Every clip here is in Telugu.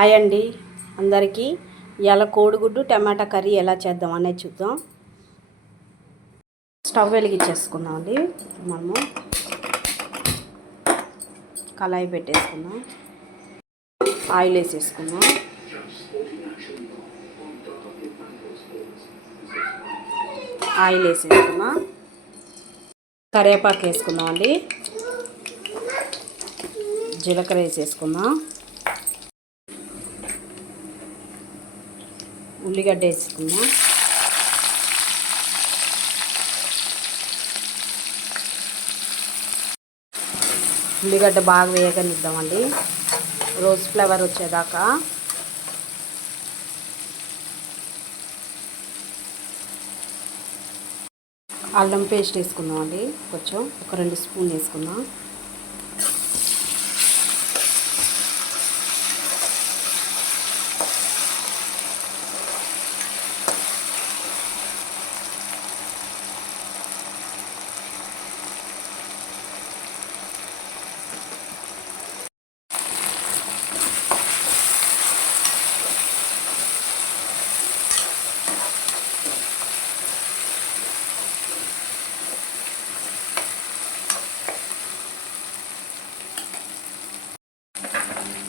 హాయ్ అండి అందరికీ. ఇవాళ కోడిగుడ్డు టమాటా కర్రీ ఎలా చేద్దాం అనేది చూద్దాం. స్టవ్ వెలిగించేసుకుందాం అండి. మనము కళాయి పెట్టేసుకుందాం, ఆయిల్ వేసేసుకుందాం. ఆయిల్ వేసేసుకుందాం, కరివేపాకు వేసుకుందాం అండి, జీలకర్ర వేసేసుకుందాం, ఉల్లిగడ్డ వేసుకుందాం, ఉల్లిగడ్డ బాగా వేగనిద్దామండి, రోజ్ ఫ్లేవర్ వచ్చేదాకా. అల్లం పేస్ట్ వేసుకుందాం అండి, కొంచెం ఒక 2 స్పూన్లు వేసుకుందాం.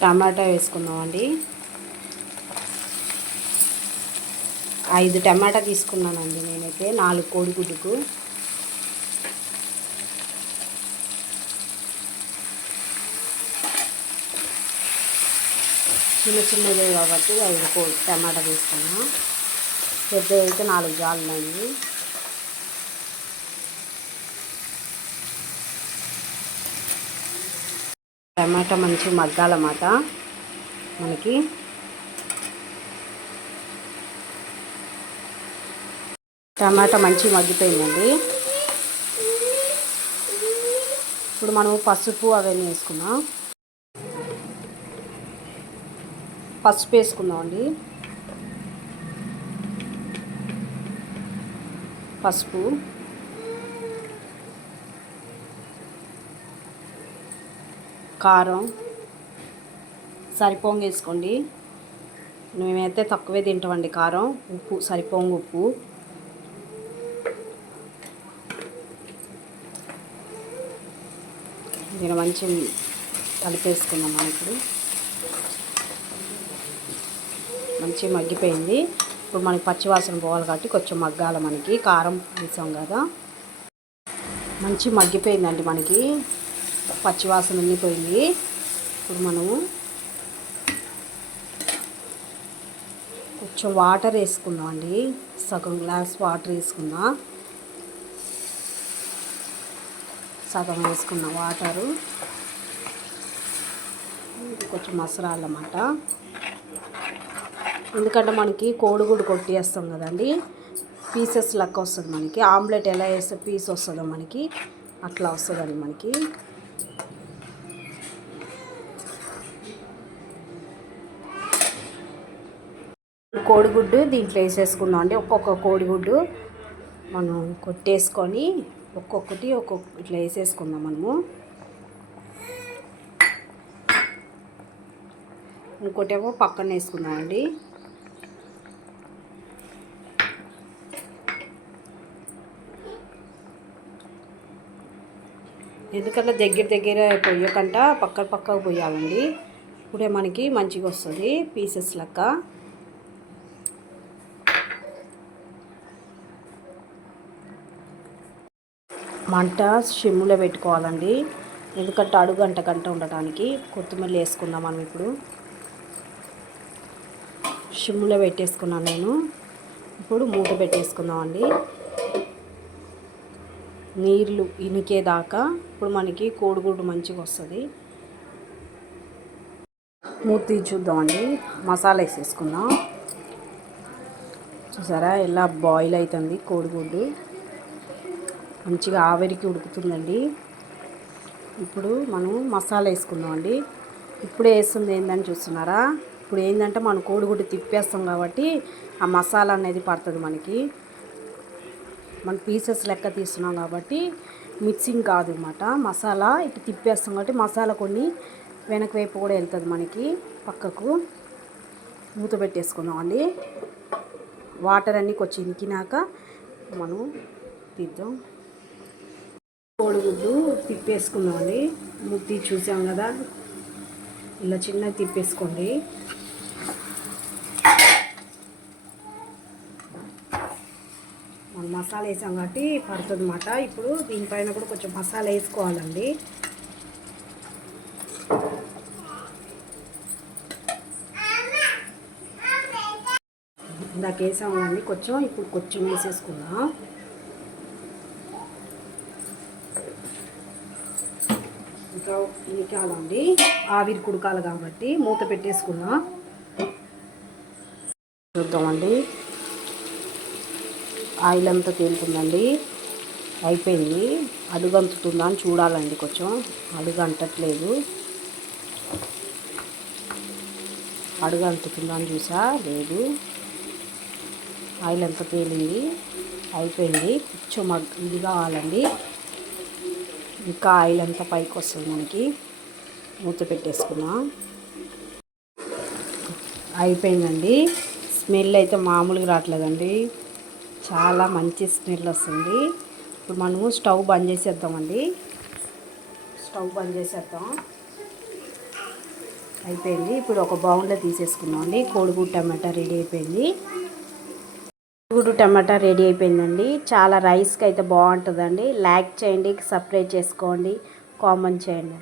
టమాటా వేసుకుందామండి. 5 టమాటా తీసుకున్నానండి నేనైతే 4 కోడిగుడ్డుకు. చిన్నదే కాబట్టి 5 టమాటా తీసుకున్నాం. పెద్దది అయితే 4 జాలున్నాయి. టమాటా మంచి మగ్గాలన్నమాట మనకి. టమాటా మంచి మగ్గిపోయిందండి. ఇప్పుడు మనం పసుపు అవన్నీ వేసుకుందాం. పసుపు వేసుకుందాం అండి, పసుపు, కారం సరిపోంగా వేసుకోండి. మేమైతే తక్కువే తింటామండి కారం. ఉప్పు సరిపోంగా ఉప్పు, దీని మంచి కలిపేసుకుందాం. మనం ఇప్పుడు మంచి మగ్గిపోయింది. ఇప్పుడు మనకి పచ్చివాసన పోవాలి కాబట్టి కొంచెం మగ్గాల. మనకి కారం వేసాం కదా, మంచి మగ్గిపోయిందండి. మనకి పచ్చివాసన అన్నీ పోయింది. ఇప్పుడు మనము కొంచెం వాటర్ వేసుకుందాం అండి, సగం గ్లాస్ వాటర్ వేసుకుందాం. సగం వేసుకున్న వాటరు కొంచెం మసరాలన్నమాట. ఎందుకంటే మనకి కోడిగుడ్డు కొట్టేస్తాం కదండి, పీసెస్ లెక్క వస్తుంది మనకి. ఆమ్లెట్ ఎలా వేస్తే పీస్ వస్తుందో మనకి అట్లా వస్తుందండి మనకి. కోడిగుడ్డు దీంట్లో వేసేసుకుందాం అండి. ఒక్కొక్క కోడిగుడ్డు మనం కొట్టేసుకొని ఒక్కొక్కటి ఇట్లా వేసేసుకుందాం మనము. ఇంకోటేమో పక్కన వేసుకుందామండి. ఎందుకంటే దగ్గర పొయ్యకంట పక్కకు పోయాలండి. ఇప్పుడే మనకి మంచిగా వస్తుంది పీసెస్ లెక్క. మంట సిమ్లో పెట్టుకోవాలండి, ఎందుకంటే అడుగు గంట ఉండటానికి. కొత్తిమీర వేసుకుందాం మనం ఇప్పుడు. సిమ్లో పెట్టేసుకున్నాను నేను. ఇప్పుడు మూత పెట్టేసుకుందామండి, నీళ్ళు ఇనికేదాకా. ఇప్పుడు మనకి కోడిగుడ్డు మంచిగా వస్తుంది. మూత తీసి చూద్దామండి. మసాలా వేసేసుకుందాం. చూసారా ఎలా బాయిల్ అవుతుంది కోడిగుడ్డు, మంచిగా ఆవిరికి ఉడుకుతుందండి. ఇప్పుడు మనం మసాలా వేసుకుందాం అండి. ఇప్పుడే వేస్తుంది ఏందని చూస్తున్నారా? ఇప్పుడు ఏంటంటే మనం కోడిగుడ్డు తిప్పేస్తాం కాబట్టి ఆ మసాలా అనేది పడుతుంది మనకి. మన పీసెస్ లెక్క తీస్తున్నాం కాబట్టి మిక్సింగ్ కాదు అన్నమాట. మసాలా ఇటు తిప్పేస్తాం కాబట్టి మసాలా కొన్ని వెనక వైపు కూడా వెళ్తుంది మనకి పక్కకు. మూత పెట్టేసుకుందాం అండి. వాటర్ అన్నీ కొంచెం ఇంకినాక మనం తీద్దాం. కోడిగుడ్డు తిప్పేసుకుందాం అండి. ముద్ది చూసాం కదా, ఇలా చిన్నగా తిప్పేసుకోండి. మనం మసాలా వేసాం కాబట్టి పడుతుంది అన్నమాట. ఇప్పుడు దీనిపైన కూడా కొంచెం మసాలా వేసుకోవాలండి. ఇందాక వేసాం కదండి కొంచెం, ఇప్పుడు కొంచెం వేసేసుకుందాం. ఇంకా ఉడకాలండి, ఆవిరి కుడకాలి కాబట్టి మూత పెట్టేసుకుందాం. చూద్దామండి, ఆయిల్ అంతా తేలుతుందండి. అయిపోయింది. అడుగు అంటుతుందా అని చూడాలండి. కొంచెం అడుగు అంటట్లేదు. అడుగు అంటుతుందా అని చూసా, లేదు. ఆయిల్ అంతా తేలింది, అయిపోయింది. కొంచెం ఇది కావాలండి, ఇంకా ఆయిల్ అంతా పైకి వస్తుంది మనకి. మూత పెట్టేసుకున్నాం. అయిపోయిందండి. స్మెల్ అయితే మామూలుగా రావట్లేదండి, చాలా మంచి స్మెల్ వస్తుంది. ఇప్పుడు మనము స్టవ్ బంద్ చేసేద్దామండి. స్టవ్ బంద్ చేసేద్దాం. అయిపోయింది. ఇప్పుడు ఒక బౌల్లో తీసేసుకున్నాం అండి. కోడిగుడ్డు టమాటా రెడీ అయిపోయింది. కోడిగుడ్డు టమాటా రెడీ అయిపోయిందండి. చాలా రైస్కి అయితే బాగుంటుందండి. లైక్ చేయండి, సబ్స్క్రైబ్ చేసుకోండి, కామెంట్ చేయండి.